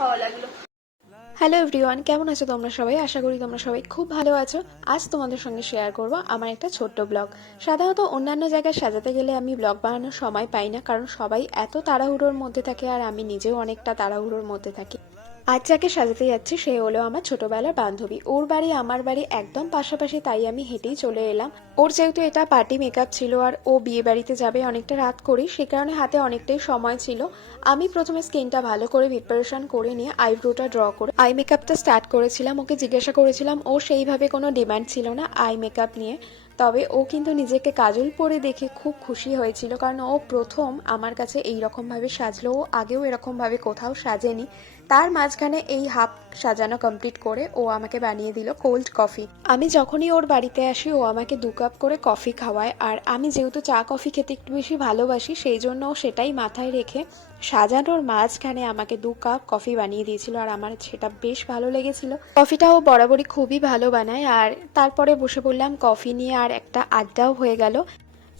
ভালো লাগলো। Hello everyone, কেমন আছো তোমরা সবাই? আশা করি তোমরা সবাই খুব ভালো আছো। আজ তোমাদের সঙ্গে শেয়ার করব আমার একটা ছোট্ট ব্লগ। সাধারণত অন্যান্য জায়গায় সাজাতে গেলে আমি ব্লগ বানানোর সময় পাই না, কারণ সবাই এত তাড়াহুড়োর মধ্যে থাকে আর আমি নিজেও অনেকটা তাড়াহুড়োর মধ্যে থাকি। আজ যাকে সাজাতে যাচ্ছি সে হলো আমার ছোটবেলার বান্ধবী। ওর বাড়ি আমার বাড়ি একদম পাশাপাশি, তাই আমি হেঁটেই চলে এলাম। ওর যেহেতু এটা পার্টি মেকআপ ছিল আর ও বিয়ে বাড়িতে যাবে অনেকটা রাত করি, সে কারণে হাতে অনেকটাই সময় ছিল। আমি প্রথমে স্কিনটা ভালো করে প্রিপারেশন করে নিয়ে আইব্রোটা ড্র করে আই মেকআপটা স্টার্ট করেছিলাম। ওকে জিজ্ঞাসা করেছিলাম, ও সেইভাবে কোনো ডিমান্ড ছিল না আই মেকআপ নিয়ে, তবে ও কিন্তু নিজেকে কাজল পরে দেখে খুব খুশি হয়েছিল, কারণ ও প্রথম আমার কাছে এই রকমভাবে সাজলো। ও আগেও এরকমভাবে কোথাও সাজেনি। তার মাঝখানে এই হাফ সাজানো কমপ্লিট করে ও আমাকে বানিয়ে দিল কোল্ড কফি। আমি যখনই ওর বাড়িতে আসি ও আমাকে 2 কাপ করে কফি খাওয়ায়, আর আমি যেহেতু চা কফি খেতে একটু বেশি ভালোবাসি সেই জন্য ও সেটাই মাথায় রেখে সাজানোর মাঝখানে আমাকে 2 কাপ কফি বানিয়ে দিয়েছিল, আর আমার সেটা বেশ ভালো লেগেছিল। কফিটা ও বরাবরই খুবই ভালো বানায়। আর তারপরে বসে পড়লাম কফি নিয়ে, আর একটা আড্ডাও হয়ে গেল।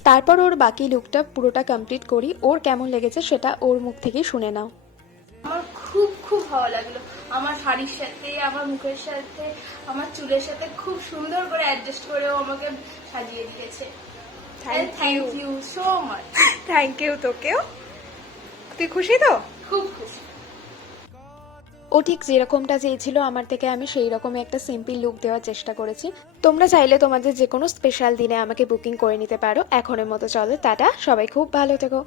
তারপর ওর বাকি লুকটা পুরোটা কমপ্লিট করি। ওর কেমন লেগেছে সেটা ওর মুখ থেকেই শুনে নাও। আমার খুব খুব ভালো লাগলো। আমার শাড়ির সাথে, আমার মুখের সাথে, আমার চুলের সাথে খুব সুন্দর করে অ্যাডজাস্ট করে ও আমাকে সাজিয়ে দিয়েছে। Thank you so much. Thank you তোকেও। তুই খুশি তো? খুব খুশি। ও ঠিক যেরকমটা চেয়েছিল আমার থেকে, আমি সেই রকমই একটা সিম্পল লুক দেওয়ার চেষ্টা করেছি। তোমরা চাইলে তোমাদের যে কোনো স্পেশাল দিনে আমাকে বুকিং করে নিতে পারো। এখনের মতো চলো, টাটা, সবাই খুব ভালো থেকো।